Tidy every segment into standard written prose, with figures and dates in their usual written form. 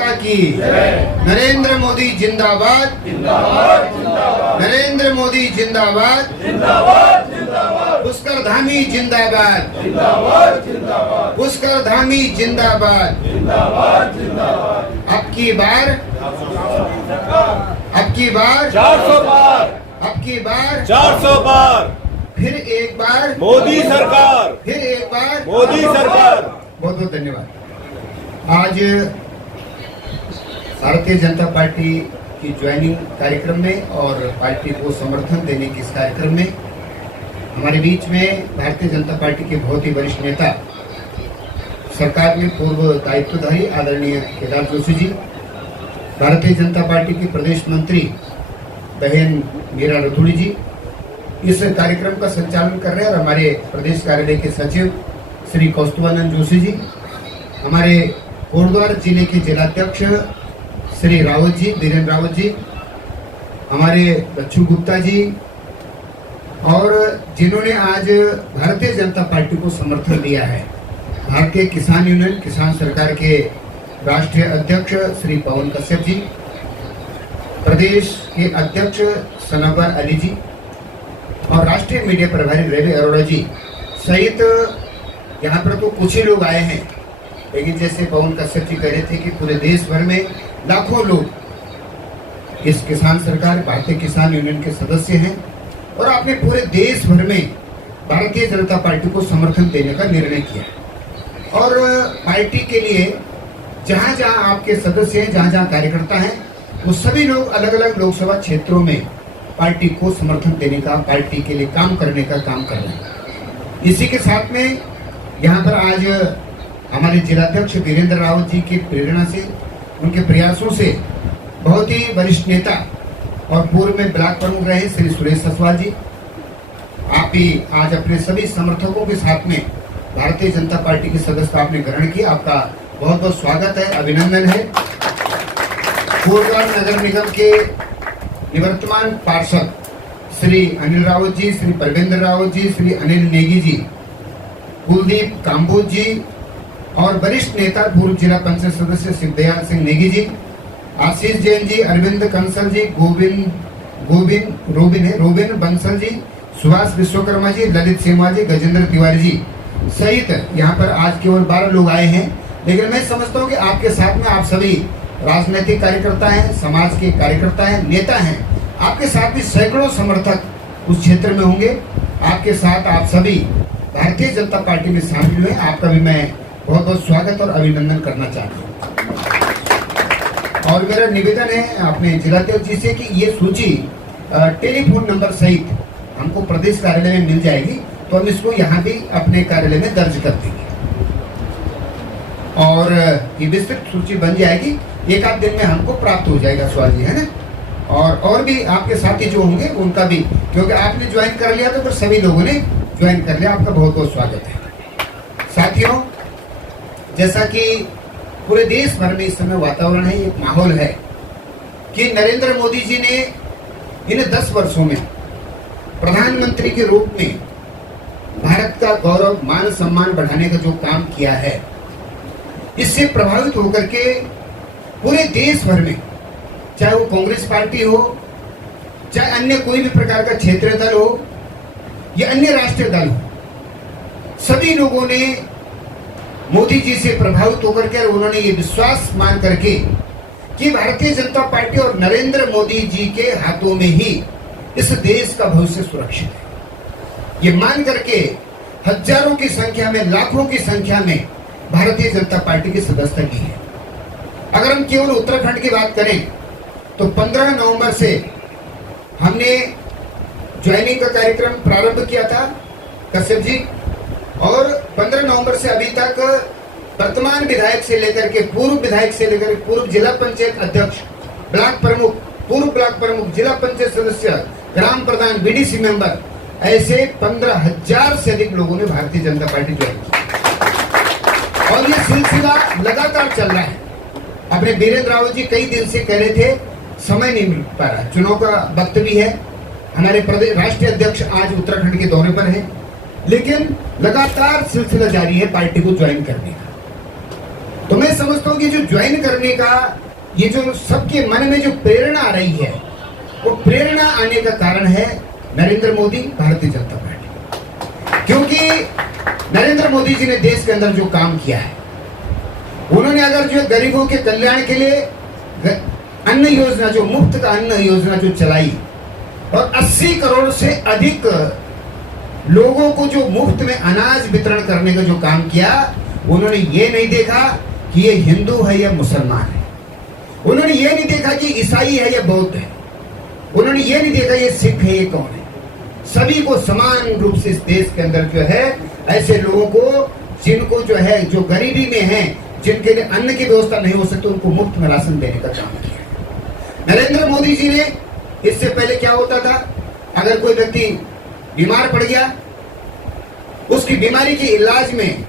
माता की, नरेंद्र मोदी जिंदाबाद, नरेंद्र मोदी जिंदाबाद, पुष्कर धामी जिंदाबाद, पुष्कर धामी जिंदाबाद। अब की बार 400 बार, अब की बार 400 बार, फिर एक बार मोदी सरकार, फिर एक बार मोदी सरकार। बहुत बहुत धन्यवाद। आज भारतीय जनता पार्टी की ज्वाइनिंग कार्यक्रम में और पार्टी को समर्थन देने के इस कार्यक्रम में हमारे बीच में भारतीय जनता पार्टी के बहुत ही वरिष्ठ नेता, सरकार में पूर्व दायित्वधारी आदरणीय केदार जोशी जी, भारतीय जनता पार्टी की प्रदेश मंत्री बहन मीरा रतूड़ी जी इस कार्यक्रम का संचालन कर रहे हैं, और हमारे प्रदेश कार्यालय के सचिव श्री कौस्तुभानंद जोशी जी, हमारे कोटद्वार जिले के जिलाध्यक्ष श्री रावत जी, बीरेन्द्र रावत जी, हमारे बच्चू गुप्ता जी, और जिन्होंने आज भारतीय जनता पार्टी को समर्थन दिया है, भारतीय किसान यूनियन किसान सरकार के राष्ट्रीय अध्यक्ष श्री पवन कश्यप जी, प्रदेश के अध्यक्ष सनावर अली जी, और राष्ट्रीय मीडिया प्रभारी रवि अरोड़ा जी सहित यहाँ पर तो कुछ ही लोग आए हैं, लेकिन जैसे पवन कश्यप जी कह रहे थे कि पूरे देश भर में लाखों लोग इस किसान सरकार भारतीय किसान यूनियन के सदस्य हैं, और आपने पूरे देश भर में भारतीय जनता पार्टी को समर्थन देने का निर्णय किया। और पार्टी के लिए जहाँ जहाँ आपके सदस्य हैं, जहाँ जहाँ कार्यकर्ता हैं, वो सभी लोग अलग अलग लोकसभा क्षेत्रों में पार्टी को समर्थन देने का, पार्टी के लिए काम करने का काम कर रहे हैं। इसी के साथ में यहाँ पर आज हमारे जिलाध्यक्ष बीरेन्द्र रावत जी की प्रेरणा से, उनके प्रयासों से बहुत ही वरिष्ठ नेता और पूर्व में ब्लॉक प्रमुख रहे श्री सुरेश ससवाल जी, आप भी आज अपने सभी समर्थकों के साथ में भारतीय जनता पार्टी की सदस्यता आपने ग्रहण की। आपका बहुत बहुत स्वागत है, अभिनंदन है। कोटद्वार नगर निगम के निवर्तमान पार्षद श्री अनिल रावत जी, श्री परवेंद्र रावत जी, श्री अनिल नेगी जी, कुलदीप काम्बोज जी, और वरिष्ठ नेता पूर्व जिला पंचायत सदस्य शिवदयाल सिंह नेगी जी, आशीष जैन जी, अरविंद कंसल जी, रोबिन बंसल जी, सुभाष विश्वकर्मा जी, ललित सेमा जी, गजेंद्र तिवारी जी सहित यहाँ पर आज केवल 12 लोग आए हैं, लेकिन मैं समझता हूँ कि आपके साथ में आप सभी राजनीतिक कार्यकर्ता हैं, समाज के कार्यकर्ता हैं, नेता हैं, आपके साथ भी सैकड़ों समर्थक उस क्षेत्र में होंगे। आपके साथ आप सभी भारतीय जनता पार्टी में शामिल हुए, आपका भी मैं बहुत बहुत स्वागत और अभिनंदन करना चाहता हूँ। और मेरा निवेदन है अपने जिलाध्यक्ष जी से कि ये सूची टेलीफोन नंबर सहित हमको प्रदेश कार्यालय में मिल जाएगी, तो हम इसको यहाँ भी अपने कार्यालय में दर्ज कर देंगे और ये विस्तृत सूची बन जाएगी, एक आध दिन में हमको प्राप्त हो जाएगा सवाल जी, है ना। और भी आपके साथी जो होंगे उनका भी, क्योंकि आपने ज्वाइन कर लिया तो फिर सभी लोगों ने ज्वाइन कर लिया। आपका बहुत बहुत स्वागत है। साथियों, जैसा कि पूरे देश भर में इस समय वातावरण है, एक माहौल है कि नरेंद्र मोदी जी ने इन 10 वर्षों में प्रधानमंत्री के रूप में भारत का गौरव मान सम्मान बढ़ाने का जो काम किया है, इससे प्रभावित होकर के पूरे देश भर में, चाहे वो कांग्रेस पार्टी हो, चाहे अन्य कोई भी प्रकार का क्षेत्रीय दल हो या अन्य राष्ट्रीय दल हो, सभी लोगों ने मोदी जी से प्रभावित होकर के उन्होंने ये विश्वास मान करके कि भारतीय जनता पार्टी और नरेंद्र मोदी जी के हाथों में ही इस देश का भविष्य सुरक्षित है, ये मान करके हजारों की संख्या में, लाखों की संख्या में भारतीय जनता पार्टी की सदस्यता की है। अगर हम केवल उत्तराखंड की बात करें तो 15 नवंबर से हमने ज्वाइनिंग का कार्यक्रम प्रारंभ किया था कश्यप जी, और 15 नवंबर से अभी तक वर्तमान विधायक से लेकर के पूर्व विधायक से लेकर पूर्व जिला पंचायत अध्यक्ष, ब्लॉक प्रमुख, पूर्व ब्लॉक प्रमुख, जिला पंचायत सदस्य, ग्राम प्रधान, बीडीसी मेंबर, ऐसे 15,000 से अधिक लोगों ने भारतीय जनता पार्टी ज्वाइन की और ये सिलसिला लगातार चल रहा है। अपने बीरेन्द्र रावत जी कई दिन से कह रहे थे समय नहीं मिल पा रहा, चुनाव का वक्त भी है, हमारे प्रदेश राष्ट्रीय अध्यक्ष आज उत्तराखंड के दौरे पर हैं, लेकिन लगातार सिलसिला जारी है पार्टी को ज्वाइन करने का। तो मैं समझता हूँ लोग ये जो ज्वाइन करने का, ये जो सबके मन में जो प्रेरणा आ रही है, वो प्रेरणा आने का कारण है नरेंद्र मोदी, भारतीय जनता पार्टी। क्योंकि नरेंद्र मोदी जी ने देश के अंदर जो काम किया है, उन्होंने अगर जो गरीबों के कल्याण के लिए अन्न योजना, जो मुफ्त का अन्न योजना जो चलाई और 80 करोड़ से अधिक लोगों को जो मुफ्त में अनाज वितरण करने का जो काम किया, उन्होंने ये नहीं देखा कि ये हिंदू है या मुसलमान है, उन्होंने ये नहीं देखा कि ईसाई है या बौद्ध है, उन्होंने ये नहीं देखा ये सिख है ये कौन है। सभी को समान रूप से इस देश के अंदर जो है ऐसे लोगों को, जिनको जो है जो गरीबी में हैं, जिनके लिए अन्न की व्यवस्था नहीं हो सकती, उनको मुफ्त में राशन देने का काम किया। नरेंद्र मोदी जी ने, इससे पहले क्या होता था, अगर कोई व्यक्ति बीमार पड़ गया, उसकी बीमारी के इलाज में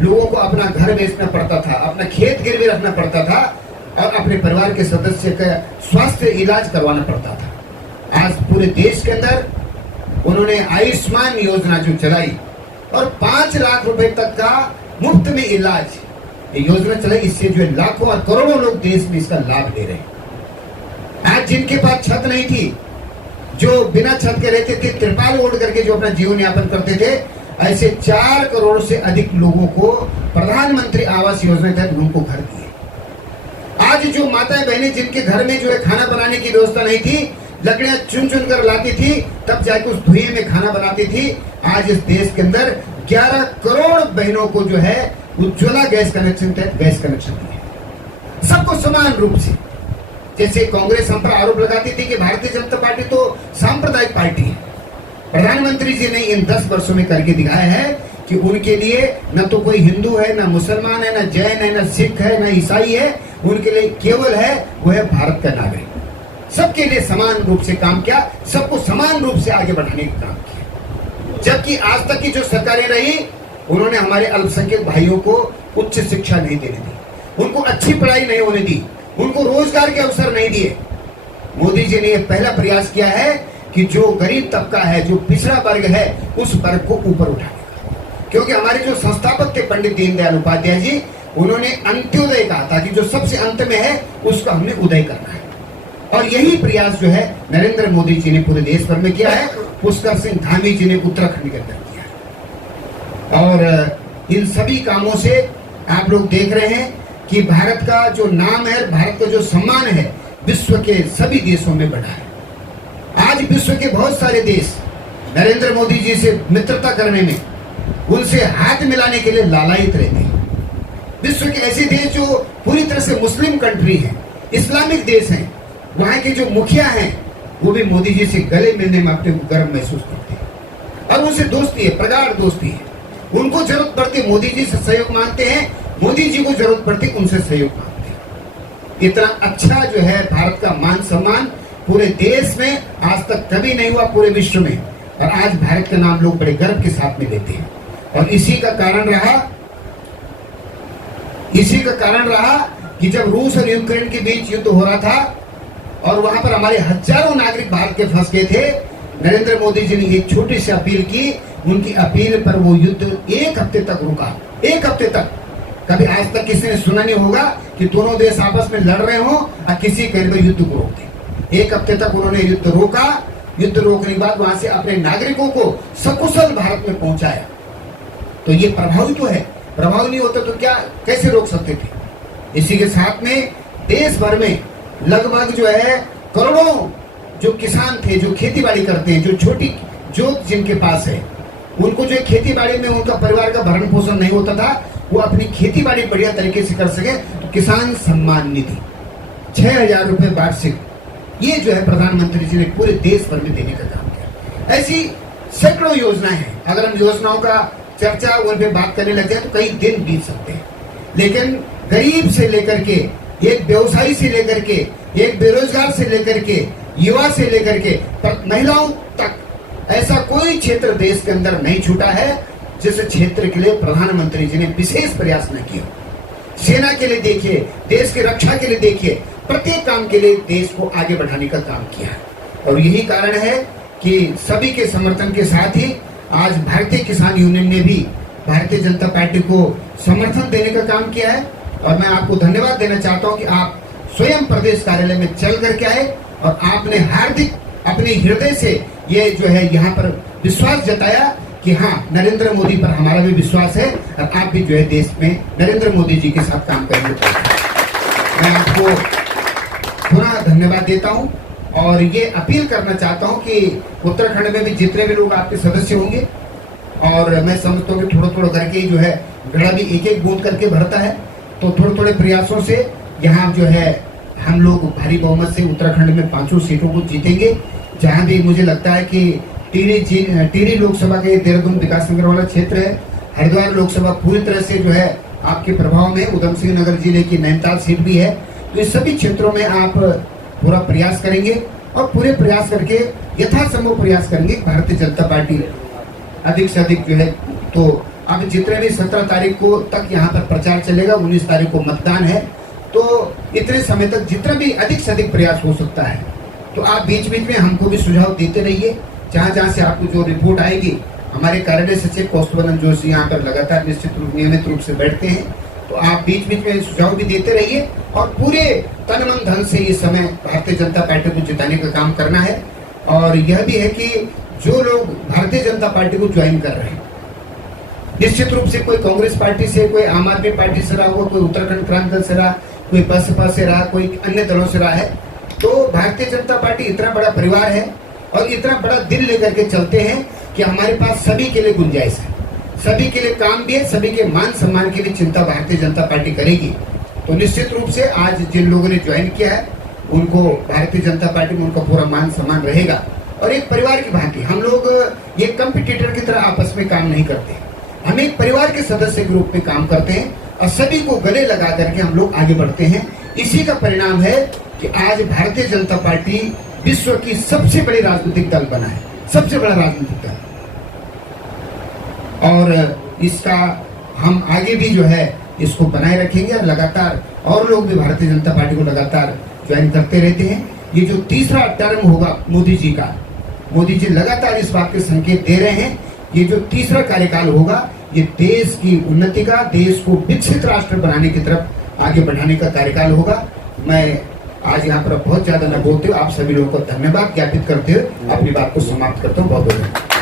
लोगों को अपना घर बेचना पड़ता था, अपना खेत गिरवी रखना पड़ता था और अपने परिवार के सदस्य का स्वास्थ्य इलाज करवाना पड़ता था। आज पूरे देश के अंदर उन्होंने आयुष्मान योजना जो चलाई और 5 लाख रुपए तक का मुफ्त में इलाज ये योजना चलाई, इससे जो लाखों और करोड़ों लोग देश में इसका लाभ ले रहे हैं। आज जिनके पास छत नहीं थी, जो बिना छत के रहते थे, तिरपाल ओढ़ करके जो अपना जीवन यापन करते थे, ऐसे 4 करोड़ से अधिक लोगों को प्रधानमंत्री आवास योजना के तहत उनको घर दिए। आज जो माताएं बहनें जिनके घर में जो है खाना बनाने की व्यवस्था नहीं थी, लकड़ियां चुन चुन कर लाती थी, तब जाके उस धुएं में खाना बनाती थी, आज इस देश के अंदर 11 करोड़ बहनों को जो है उज्ज्वला गैस कनेक्शन तहत गैस कनेक्शन दिए, सबको समान रूप से। जैसे कांग्रेस हम पर आरोप लगाती थी कि भारतीय जनता पार्टी तो सांप्रदायिक पार्टी है, प्रधानमंत्री जी ने इन 10 वर्षों में करके दिखाया है कि उनके लिए न तो कोई हिंदू है, न मुसलमान है, न जैन है, न सिख है, न ईसाई है, उनके लिए केवल है वो है भारत का नागरिक। सबके लिए समान रूप से काम किया, सबको समान रूप से आगे बढ़ाने का काम किया। जबकि आज तक की जो सरकारें रही, उन्होंने हमारे अल्पसंख्यक भाइयों को उच्च शिक्षा नहीं देने दी, उनको अच्छी पढ़ाई नहीं होने दी, उनको रोजगार के अवसर नहीं दिए। मोदी जी ने यह पहला प्रयास किया है कि जो गरीब तबका है, जो पिछड़ा वर्ग है, उस वर्ग को ऊपर उठाने का। क्योंकि हमारे जो संस्थापक थे पंडित दीनदयाल उपाध्याय जी, उन्होंने अंत्योदय कहा था कि जो सबसे अंत में है उसको हमने उदय करना है। और यही प्रयास जो है नरेंद्र मोदी जी ने पूरे देश भर में किया है, पुष्कर सिंह धामी जी ने उत्तराखंड के अंदर किया है। और इन सभी कामों से आप लोग देख रहे हैं कि भारत का जो नाम है, भारत का जो सम्मान है, विश्व के सभी देशों में बढ़ा है। आज विश्व के बहुत सारे देश नरेंद्र मोदी जी से मित्रता करने में, उनसे हाथ मिलाने के लिए लालायित रहते हैं। विश्व के ऐसे देश जो पूरी तरह से मुस्लिम कंट्री हैं, इस्लामिक देश हैं, वहां के जो मुखिया हैं, वो भी मोदी जी से गले मिलने में अपने को गर्व महसूस करते हैं और उनसे दोस्ती है, प्रगाढ़ दोस्ती है। उनको जरूरत पड़ती मोदी जी से सहयोग मांगते हैं, मोदी जी को जरूरत पड़ती उनसे सहयोग मांगते हैं। इतना अच्छा जो है भारत का मान सम्मान पूरे देश में आज तक कभी नहीं हुआ, पूरे विश्व में। और आज भारत का नाम लोग बड़े गर्व के साथ में लेते हैं। और इसी का कारण रहा कि जब रूस और यूक्रेन के बीच युद्ध हो रहा था और वहां पर हमारे हजारों नागरिक भारत के फंस गए थे, नरेंद्र मोदी जी ने एक छोटी सी अपील की, उनकी अपील पर वो युद्ध 1 हफ्ते तक रुका। 1 हफ्ते तक कभी आज तक किसी ने सुना नहीं होगा कि दोनों देश आपस में लड़ रहे हो और किसी कहीं पर युद्ध को रोकते। 1 हफ्ते तक उन्होंने युद्ध रोका। युद्ध रोकने के बाद वहां से अपने नागरिकों को सकुशल भारत में पहुंचाया। तो ये प्रभावी तो है, प्रभाव नहीं होता तो क्या कैसे रोक सकते थे। इसी के साथ में देश भर में लगभग जो है करोड़ों जो किसान थे, जो खेती बाड़ी करते हैं, जो छोटी जोत जिनके पास है, उनको जो खेती बाड़ी में उनका परिवार का भरण पोषण नहीं होता था, वो अपनी खेती बाड़ी बढ़िया तरीके से कर सके, तो किसान सम्मान निधि 6,000 रुपए वार्षिक, ये जो है प्रधानमंत्री जी ने पूरे देश भर में देने का काम किया। ऐसी सैकड़ों योजनाएं हैं। अगर हम योजनाओं का चर्चा उन पे बात करने लग जाए तो कई दिन बीत सकते हैं, लेकिन गरीब से लेकर के, एक व्यवसायी से लेकर के, एक बेरोजगार से लेकर के, युवा से लेकर के महिलाओं तक, ऐसा कोई क्षेत्र देश के अंदर नहीं छूटा है जिस क्षेत्र के लिए प्रधानमंत्री जी ने विशेष प्रयास न किया। सेना के लिए देखिए, देश की रक्षा के लिए देखिए, प्रत्येक काम के लिए देश को आगे बढ़ाने का काम किया है। और यही कारण है कि सभी के समर्थन के साथ ही आज भारतीय किसान यूनियन ने भी भारतीय जनता पार्टी को समर्थन देने का काम किया है और मैं आपको धन्यवाद देना चाहता हूं कि आप स्वयं प्रदेश कार्यालय में चल करके आए और आपने हार्दिक अपने हृदय से ये जो है यहाँ पर विश्वास जताया कि हाँ, नरेंद्र मोदी पर हमारा भी विश्वास है और आप भी जो है देश में नरेंद्र मोदी जी के साथ काम करेंगे। मैं आपको पूरा धन्यवाद देता हूं और ये अपील करना चाहता हूं कि उत्तराखंड में भी जितने भी लोग आपके सदस्य होंगे, और मैं समझता हूँ कि थोड़ा करके जो है घड़ा भी एक बूंद करके भरता है, तो थोड़े प्रयासों से यहाँ जो है हम लोग भारी बहुमत से उत्तराखंड में 5 सीटों को जीतेंगे। जहाँ भी मुझे लगता है कि टिहरी लोकसभा के देहरादून विकास नगर वाला क्षेत्र है, हरिद्वार लोकसभा पूरी तरह से जो है आपके प्रभाव में, उधम सिंह नगर जिले की नैनीताल सीट भी है। तो इस सभी क्षेत्रों में आप पूरा प्रयास करेंगे और पूरे प्रयास करके यथासंभव प्रयास करेंगे भारतीय जनता पार्टी अधिक से अधिक जो है। तो अब जितने भी 17 तारीख को तक यहाँ पर प्रचार चलेगा, 19 तारीख को मतदान है, तो इतने समय तक जितना भी अधिक से अधिक प्रयास हो सकता है, तो आप बीच में हमको भी सुझाव देते रहिए। जहाँ से आपको जो रिपोर्ट आएगी, हमारे कार्यालय सचिव कौस्तुभनंदन जोशी यहाँ पर लगातार नियमित रूप से बैठते हैं, तो आप बीच में सुझाव भी देते रहिए और पूरे तन मन धन से इस समय भारतीय जनता पार्टी को जिताने का काम करना है। और यह भी है कि जो लोग भारतीय जनता पार्टी को ज्वाइन कर रहे हैं, निश्चित रूप से कोई कांग्रेस पार्टी से, कोई आम आदमी पार्टी से रहा होगा, कोई उत्तराखंड क्रांति दल से रहा, कोई बसपा से रहा, कोई अन्य दलों से रहा है, तो भारतीय जनता पार्टी इतना बड़ा परिवार है और इतना बड़ा दिल लेकर के चलते हैं कि हमारे पास सभी के लिए गुंजाइश है, सभी के लिए काम भी है, सभी के मान सम्मान की भी चिंता भारतीय जनता पार्टी करेगी। तो निश्चित रूप से आज जिन लोगों ने ज्वाइन किया है, उनको भारतीय जनता पार्टी में उनका पूरा मान सम्मान रहेगा। और एक परिवार की भांति हम लोग ये कंपटीटर की तरह आपस में काम नहीं करते, हम एक परिवार के सदस्य के रूप में काम करते हैं और सभी को गले लगा करके हम लोग आगे बढ़ते हैं। इसी का परिणाम है कि आज भारतीय जनता पार्टी विश्व की सबसे बड़ी राजनीतिक दल बना है, सबसे बड़ा राजनीतिक दल। और इसका हम आगे भी जो है इसको बनाए रखेंगे और लगातार और लोग भी भारतीय जनता पार्टी को लगातार ज्वाइन करते रहते हैं। ये जो तीसरा टर्म होगा मोदी जी का, मोदी जी लगातार इस बात के संकेत दे रहे हैं, ये जो तीसरा कार्यकाल होगा, ये देश की उन्नति का, देश को विकसित राष्ट्र बनाने की तरफ आगे बढ़ाने का कार्यकाल होगा। मैं आज यहाँ पर बहुत ज्यादा न बोलते हुए आप सभी लोगों को धन्यवाद ज्ञापित करते हुए अपनी बात को समाप्त करता हूँ। बहुत बहुत धन्यवाद।